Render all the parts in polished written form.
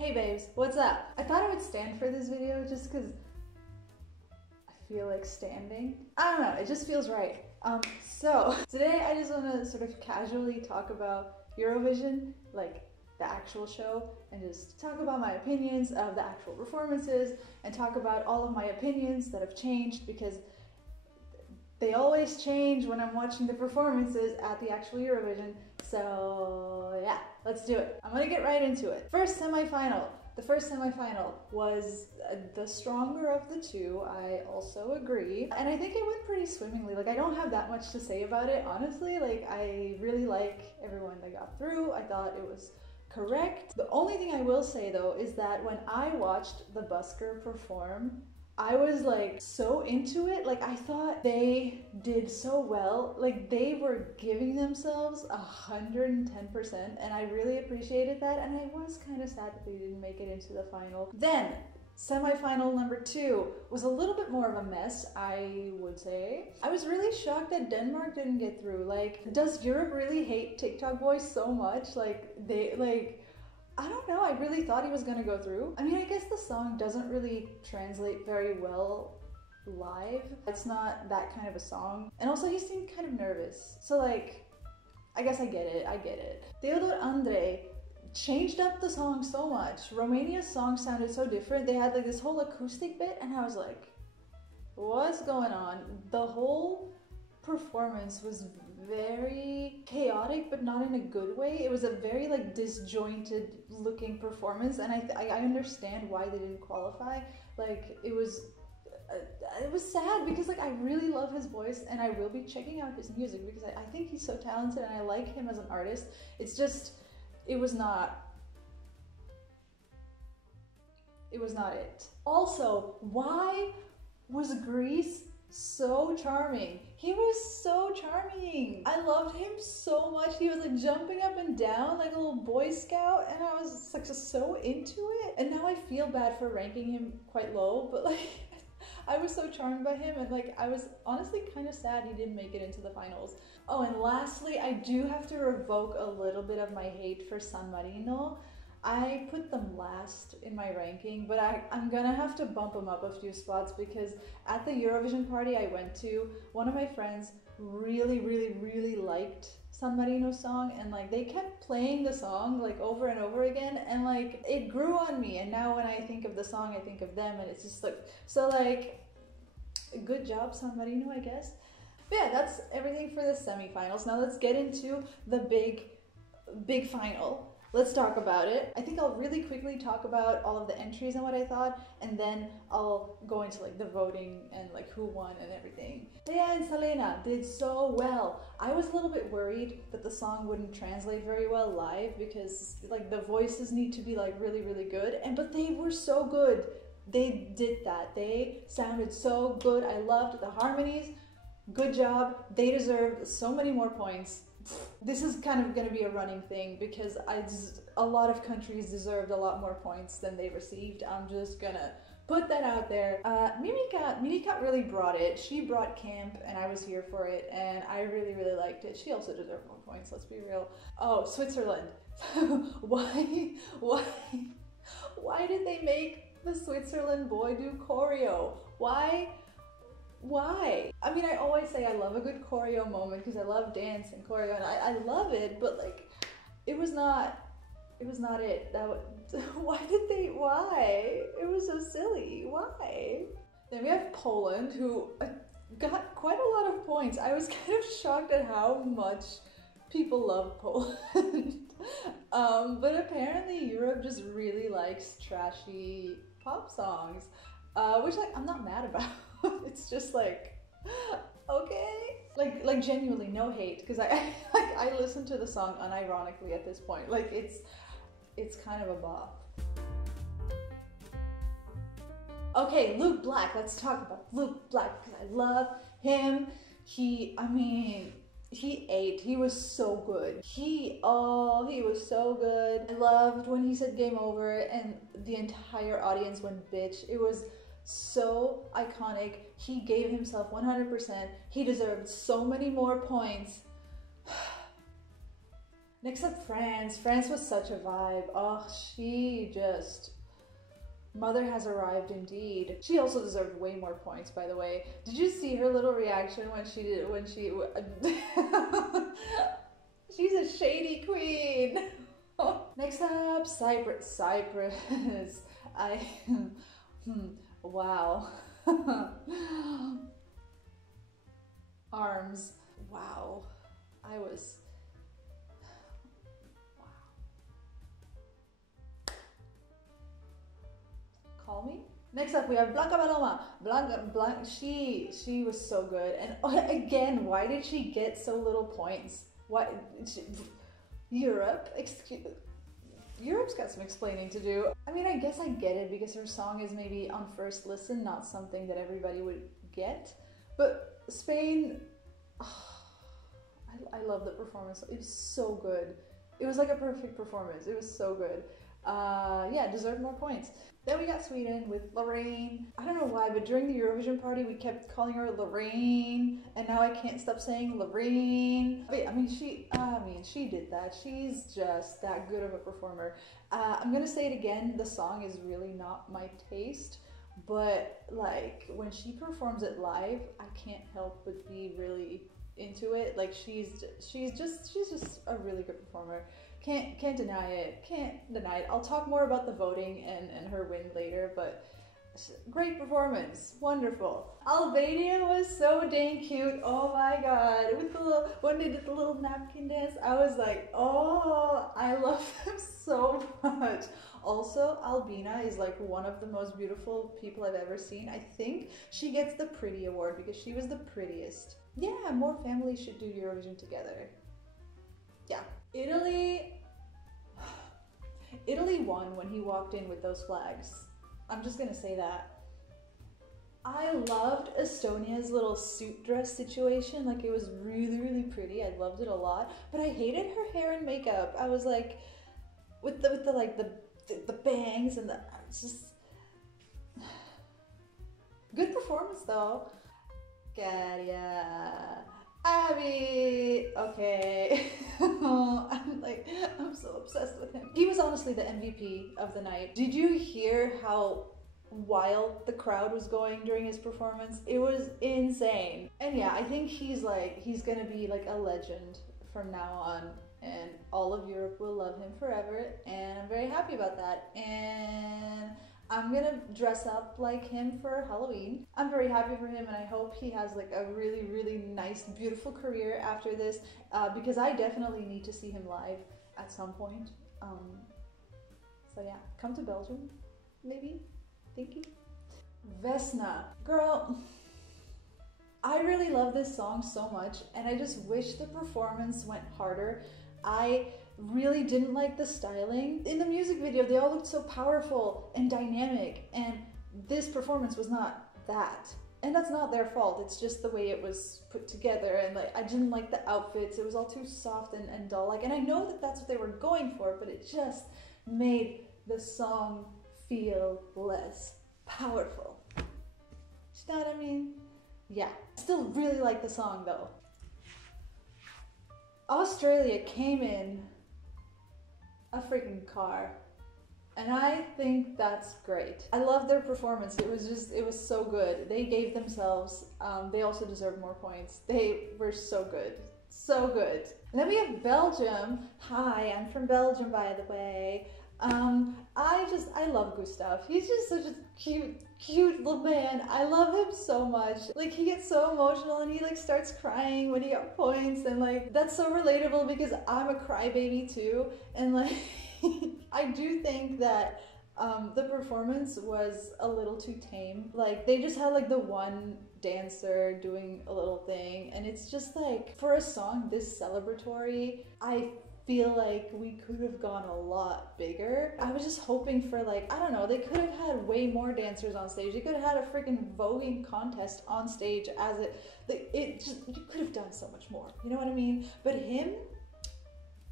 Hey babes, what's up? I thought I would stand for this video just because I feel like standing. I don't know, it just feels right. So today I just want to sort of casually talk about Eurovision, like the actual show, and just talk about my opinions of the actual performances and talk about all of my opinions that have changed because they always change when I'm watching the performances at the actual Eurovision. So yeah, let's do it. I'm gonna get right into it. First semi-final. The first semi-final was the stronger of the two, I also agree. And I think it went pretty swimmingly. Like, I don't have that much to say about it, honestly. Like, I really like everyone that got through. I thought it was correct. The only thing I will say though is that when I watched the busker perform, I was like so into it. Like, I thought they did so well. Like, they were giving themselves 110%, and I really appreciated that. And I was kind of sad that they didn't make it into the final. Then semi-final number 2 was a little bit more of a mess, I would say. I was really shocked that Denmark didn't get through. Like, does Europe really hate TikTok boys so much? I don't know, I really thought he was gonna go through. I mean, I guess the song doesn't really translate very well live. It's not that kind of a song. And also he seemed kind of nervous. So like, I guess I get it. Theodor Andrei changed up the song so much. Romania's song sounded so different. They had like this whole acoustic bit and I was like, what's going on? The whole performance was very chaotic, but not in a good way. It was a very like disjointed looking performance, and I understand why they didn't qualify. Like, it was sad because like I really love his voice and I will be checking out his music because I think he's so talented and I like him as an artist. It's just, it was not it. Also, why was Greece so charming? He was so charming. I loved him so much. He was like jumping up and down like a little Boy Scout, and I was like just so into it. And now I feel bad for ranking him quite low, but like I was so charmed by him, and like I was honestly kind of sad he didn't make it into the finals. Oh, and lastly, I do have to revoke a little bit of my hate for San Marino. I put them last in my ranking, but I'm gonna have to bump them up a few spots because at the Eurovision party I went to, one of my friends really liked San Marino's song, and like they kept playing the song like over and over again, and like it grew on me, and now when I think of the song I think of them, and it's just like, so like, good job San Marino, I guess. But yeah, that's everything for the semifinals. Now let's get into the big final. Let's talk about it. I think I'll really quickly talk about all of the entries and what I thought, and then I'll go into like the voting and like who won and everything. Thea and Selena did so well. I was a little bit worried that the song wouldn't translate very well live because like the voices need to be like really good, but they were so good. They did that. They sounded so good. I loved the harmonies. Good job. They deserved so many more points. This is kind of going to be a running thing because a lot of countries deserved a lot more points than they received. I'm just gonna put that out there. Mimika really brought it. She brought camp and I was here for it, and I really liked it. She also deserved more points, let's be real. Oh, Switzerland. Why did they make the Switzerland boy do choreo? Why? I mean, I always say I love a good choreo moment because I love dance and choreo, and I love it, but like, it was not it. Why? It was so silly. Why? Then we have Poland, who got quite a lot of points. I was kind of shocked at how much people love Poland. But apparently Europe just really likes trashy pop songs, which like I'm not mad about. It's just like, okay, like genuinely no hate, because I listen to the song unironically at this point. Like it's kind of a bop. Okay, Luke Black. Let's talk about Luke Black because I love him. He ate. He was so good. He was so good. I loved when he said game over and the entire audience went bitch. It was so iconic. He gave himself 100%. He deserved so many more points. Next up, France. France was such a vibe. Oh, she just... Mother has arrived indeed. She also deserved way more points, by the way. Did you see her little reaction when she she's a shady queen. Next up, Cyprus. Wow. Arms. Wow. Call me? Next up, we have Blanca Paloma. She was so good. And again, why did she get so little points? Europe's got some explaining to do. I mean, I guess I get it because her song is maybe on first listen, not something that everybody would get. But Spain, I love the performance. It was so good. It was like a perfect performance. It was so good. Yeah, deserved more points. Then we got Sweden with Lorraine. I don't know why, but during the Eurovision party, we kept calling her Lorraine, and now I can't stop saying Lorraine. But I mean, she did that. She's just that good of a performer. I'm gonna say it again, the song is really not my taste, but like when she performs it live, I can't help but be really into it. Like she's just a really good performer. Can't deny it. I'll talk more about the voting and her win later, but great performance. Wonderful. Albania was so dang cute. Oh my god. With the little, when they did the little napkin dance, I was like, oh, I love them so much. Also, Albina is like one of the most beautiful people I've ever seen. I think she gets the Pretty Award because she was the prettiest. Yeah, more families should do Eurovision together. Yeah. Italy won when he walked in with those flags. I'm just gonna say that. I loved Estonia's little suit dress situation. Like it was really, really pretty. I loved it a lot. But I hated her hair and makeup. I was like, with the bangs and the, it's just good performance though. Garia. Abby! Okay. I'm so obsessed with him. He was honestly the MVP of the night. Did you hear how wild the crowd was going during his performance? It was insane. And yeah, I think he's gonna be like a legend from now on, and all of Europe will love him forever, and I'm very happy about that. And I'm gonna dress up like him for Halloween. I'm very happy for him, and I hope he has like a really, really nice, beautiful career after this, because I definitely need to see him live at some point. So yeah, come to Belgium, maybe. Thank you. Vesna, girl, I really love this song so much, and I just wish the performance went harder. I really didn't like the styling. In the music video, they all looked so powerful and dynamic, and this performance was not that. And that's not their fault, it's just the way it was put together, and like I didn't like the outfits. It was all too soft and dull. Like, and I know that that's what they were going for, but it just made the song feel less powerful. You know what I mean? Yeah. I still really like the song though. Australia came in a freaking car, and I think that's great. I love their performance. It was so good. They gave themselves. They also deserve more points. They were so good. So good. And then we have Belgium. Hi, I'm from Belgium, by the way. I love Gustav. He's just such a cute little man. I love him so much. Like, he gets so emotional and he like starts crying when he got points, and like that's so relatable because I'm a crybaby too. And like I do think that the performance was a little too tame. Like, they just had like the one dancer doing a little thing, and it's just like, for a song this celebratory, I feel like we could have gone a lot bigger. I was just hoping for like, I don't know, they could have had way more dancers on stage. They could have had a freaking voguing contest on stage as you could have done so much more. You know what I mean? But him,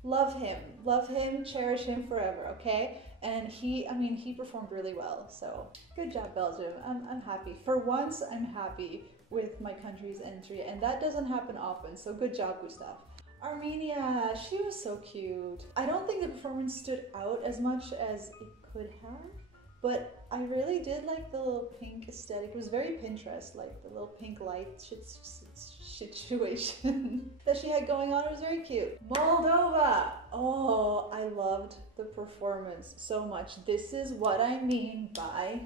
love him, cherish him forever, okay? And he performed really well. So good job, Belgium. I'm happy. For once, I'm happy with my country's entry, and that doesn't happen often. So good job, Gustav. Armenia, she was so cute. I don't think the performance stood out as much as it could have, but I really did like the little pink aesthetic. It was very Pinterest, like the little pink light situation that she had going on. It was very cute. Moldova! Oh, I loved the performance so much. This is what I mean by,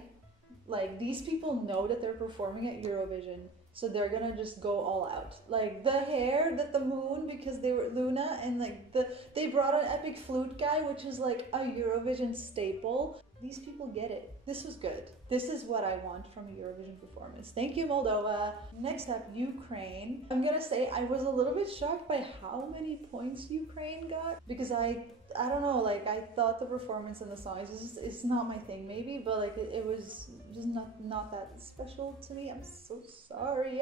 like, these people know that they're performing at Eurovision, so they're gonna just go all out. Like the hair, the moon, because they were Luna, and like they brought an epic flute guy, which is like a Eurovision staple. These people get it. This was good. This is what I want from a Eurovision performance. Thank you, Moldova. Next up, Ukraine. I'm gonna say I was a little bit shocked by how many points Ukraine got, because I don't know, like I thought the performance and the songs it's not my thing maybe, but like it was just not that special to me. I'm so sorry.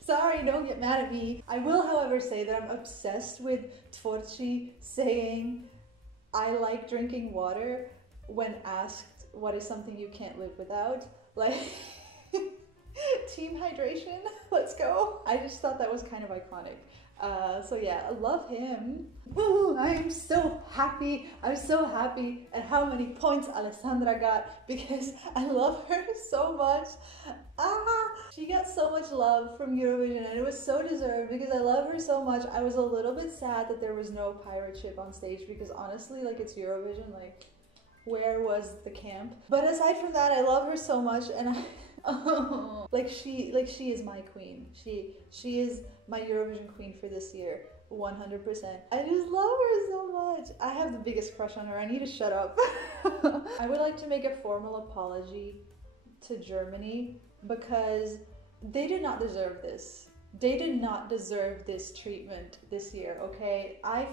Sorry, don't get mad at me. I will, however, say that I'm obsessed with Tvorchi saying I like drinking water when asked what is something you can't live without. Like team hydration, let's go. I just thought that was kind of iconic. So yeah, I love him. Woo, I am so happy. I'm so happy at how many points Alessandra got, because I love her so much. She got so much love from Eurovision, and it was so deserved because I love her so much. I was a little bit sad that there was no pirate ship on stage, because honestly, like, it's Eurovision, like, where was the camp? But aside from that, I love her so much, and she is my queen. She is my Eurovision queen for this year, 100%. I just love her so much. I have the biggest crush on her. I need to shut up. I would like to make a formal apology to Germany, because they did not deserve this. They did not deserve this treatment this year, okay? I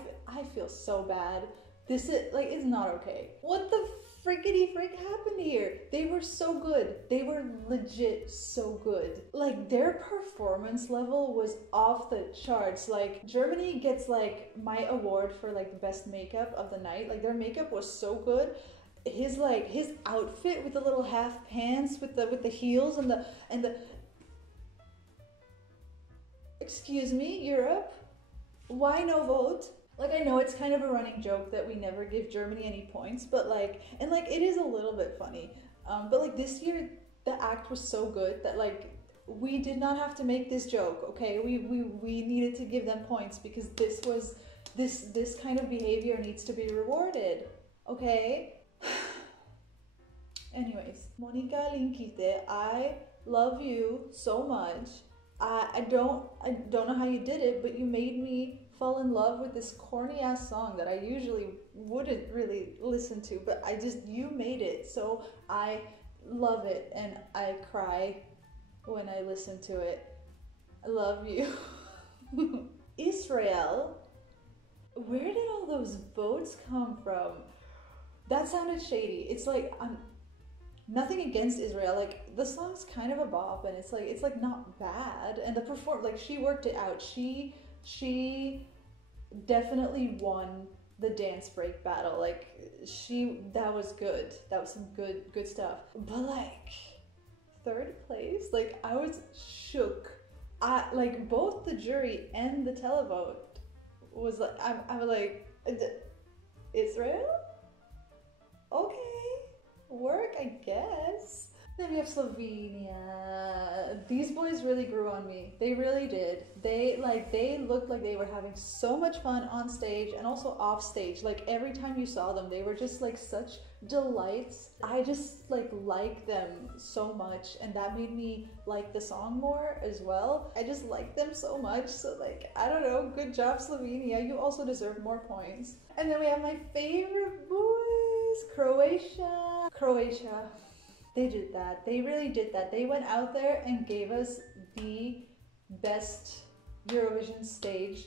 feel so bad. This is, like, it's not okay. What the frickety frick happened here? They were so good. They were legit so good. Like, their performance level was off the charts. Like, Germany gets, like, my award for, like, the best makeup of the night. Like, their makeup was so good. His outfit with the little half pants with the heels and the excuse me, Europe, why no vote? Like, I know it's kind of a running joke that we never give Germany any points, but like, and like, it is a little bit funny. But like, this year, the act was so good that like, we did not have to make this joke, okay? We needed to give them points, because this kind of behavior needs to be rewarded, okay? Anyways, Monica Linkite, I love you so much. I don't know how you did it, but you made me fall in love with this corny ass song that I usually wouldn't really listen to, but you made it, so I love it, and I cry when I listen to it. I love you. Israel, where did all those votes come from? That sounded shady. It's like, nothing against Israel, like, the song's kind of a bop, and it's like not bad, and she worked it out. She definitely won the dance break battle. Like, that was good. That was some good stuff. But like, third place, like, I was shook. Like, both the jury and the televote was like, I'm like, Israel? Okay. Work, I guess. Then we have Slovenia. These boys really grew on me. They really did. They looked like they were having so much fun on stage and also off stage. Like, every time you saw them, they were just like such delights. I just like them so much, and that made me like the song more as well. I just like them so much. So like, I don't know, good job, Slovenia. You also deserve more points. And then we have my favorite boys, Croatia. They did that. They really did that. They went out there and gave us the best Eurovision stage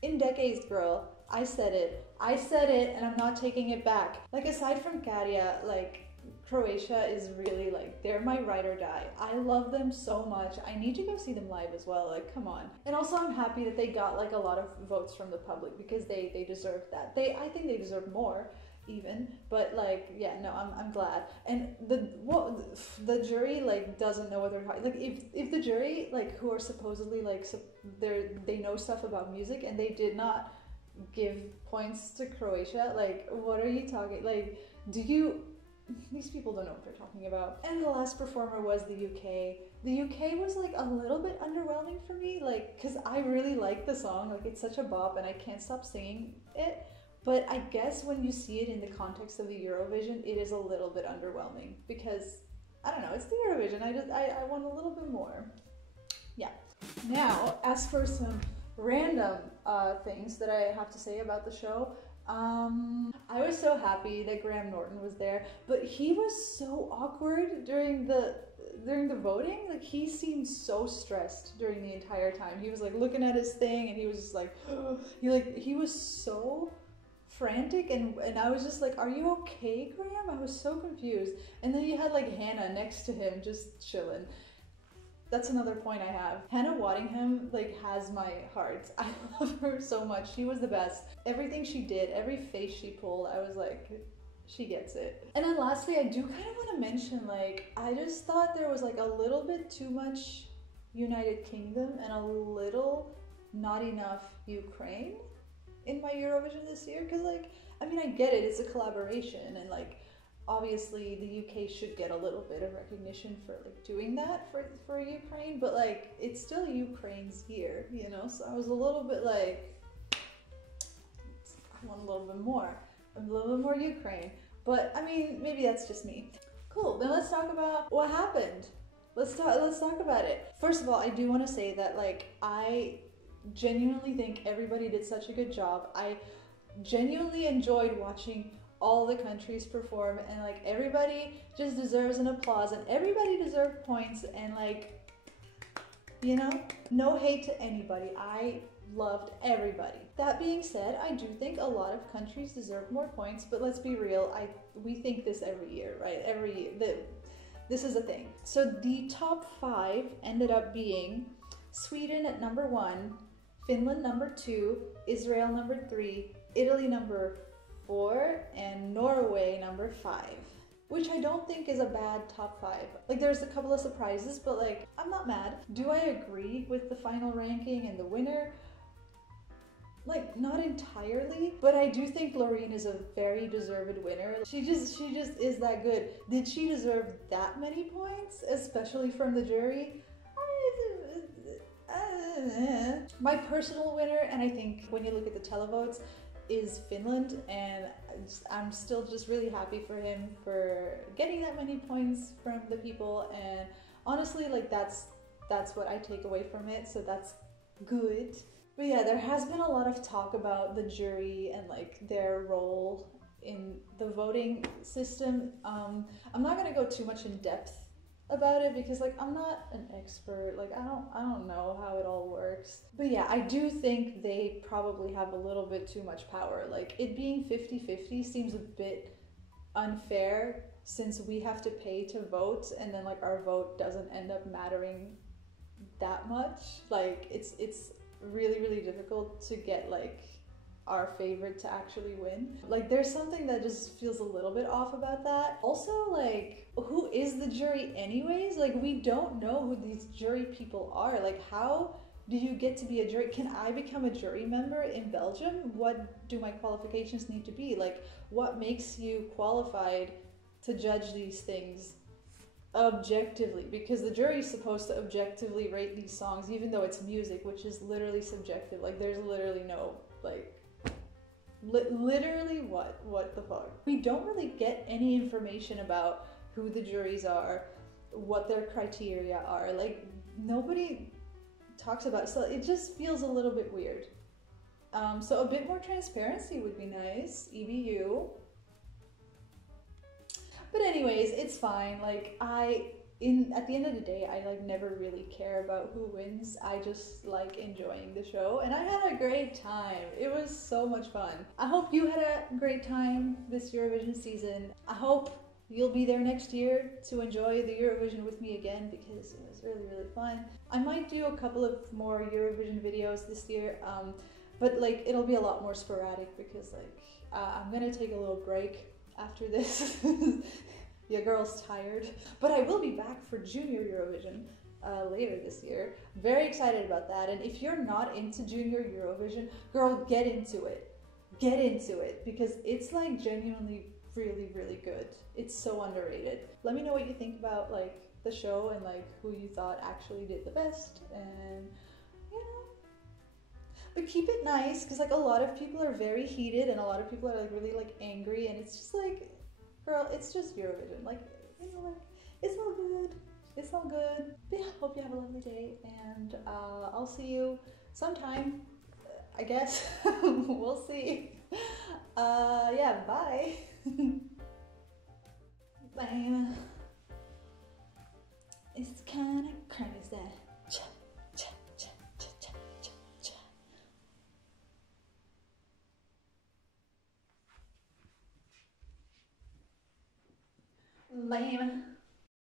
in decades, girl. I said it, and I'm not taking it back. Like, aside from Katia, like, Croatia is really, like, they're my ride or die. I love them so much. I need to go see them live as well. Like, come on. And also, I'm happy that they got like a lot of votes from the public, because they deserve that. I think they deserve more. even, but like, yeah, no, I'm glad. And the jury like doesn't know what they're talking, like if the jury, like, who are supposedly like they know stuff about music and they did not give points to Croatia, like, what are you talking, like, these people don't know what they're talking about. And the last performer was the UK. The UK was like a little bit underwhelming for me, like, because I really like the song, like it's such a bop and I can't stop singing it. But I guess when you see it in the context of the Eurovision, it is a little bit underwhelming because, I don't know, it's the Eurovision. I want a little bit more. Yeah. Now, as for some random things that I have to say about the show, I was so happy that Graham Norton was there, but he was so awkward during the voting. Like, he seemed so stressed during the entire time. He was like looking at his thing and he was just like, he was so frantic, and I was just like, are you okay, Graham? I was so confused. And then you had like Hannah next to him just chilling. That's another point I have. Hannah Waddingham like has my heart. I love her so much. She was the best. Everything she did, every face she pulled, I was like, she gets it. And then lastly, I do kind of want to mention, like, I just thought there was like a little bit too much United Kingdom and a little not enough Ukraine in my Eurovision this year. Because, like, I mean, I get it, it's a collaboration, and like obviously the UK should get a little bit of recognition for like doing that for Ukraine, but like it's still Ukraine's year, you know? So I was a little bit like, I want a little bit more Ukraine. But I mean, maybe that's just me. Cool, then let's talk about what happened. Let's talk about it. First of all, I do want to say that like I genuinely think everybody did such a good job. I genuinely enjoyed watching all the countries perform, and like everybody just deserves an applause and everybody deserved points, and like, you know, no hate to anybody. I loved everybody. That being said, I do think a lot of countries deserve more points, but let's be real, we think this every year, right? Every year, this is a thing. So the top 5 ended up being Sweden at number 1, Finland number 2, Israel number 3, Italy number 4, and Norway number 5, which I don't think is a bad top 5. Like, there's a couple of surprises, but like, I'm not mad. Do I agree with the final ranking and the winner? Like, not entirely, but I do think Loreen is a very deserved winner. She just is that good. Did she deserve that many points, especially from the jury? My personal winner, and I think when you look at the televotes, is Finland, and I'm still just really happy for him for getting that many points from the people, and honestly, like, that's what I take away from it, so that's good. But yeah, there has been a lot of talk about the jury and like their role in the voting system. I'm not gonna go too much in depth about it because like I'm not an expert, like I don't know how it all works. But yeah, I do think they probably have a little bit too much power. Like, it being 50-50 seems a bit unfair since we have to pay to vote, and then like our vote doesn't end up mattering that much. Like, it's really difficult to get like our favorite to actually win. Like, there's something that just feels a little bit off about that. Also, like, who is the jury anyways? Like, we don't know who these jury people are. Like, how do you get to be a jury? Can I become a jury member in Belgium? What do my qualifications need to be? Like, what makes you qualified to judge these things objectively? Because the jury is supposed to objectively rate these songs, even though it's music, which is literally subjective. Like, there's literally no, like, literally what the fuck? We don't really get any information about who the juries are, what their criteria are. Like, nobody talks about it, so it just feels a little bit weird. So a bit more transparency would be nice, EBU. But anyways, it's fine. Like, at the end of the day, I like never really care about who wins. I just like enjoying the show, and I had a great time. It was so much fun. I hope you had a great time this Eurovision season. I hope you'll be there next year to enjoy the Eurovision with me again, because it was really fun. I might do a couple of more Eurovision videos this year. but like it'll be a lot more sporadic because like I'm gonna take a little break after this. Your girl's tired, but I will be back for Junior Eurovision later this year. Very excited about that. And if you're not into Junior Eurovision, girl, get into it. Get into it because it's like genuinely really, really good. It's so underrated. Let me know what you think about like the show and like who you thought actually did the best, and you know, but keep it nice because like a lot of people are very heated and a lot of people are like really like angry, and it's just like, girl, it's just Eurovision. Like, you know, like it's all good. It's all good. But yeah, hope you have a lovely day, and I'll see you sometime, I guess. We'll see. Yeah, bye. Bye. It's kinda crazy. Cha, cha, cha, cha, cha, cha, cha. Lame.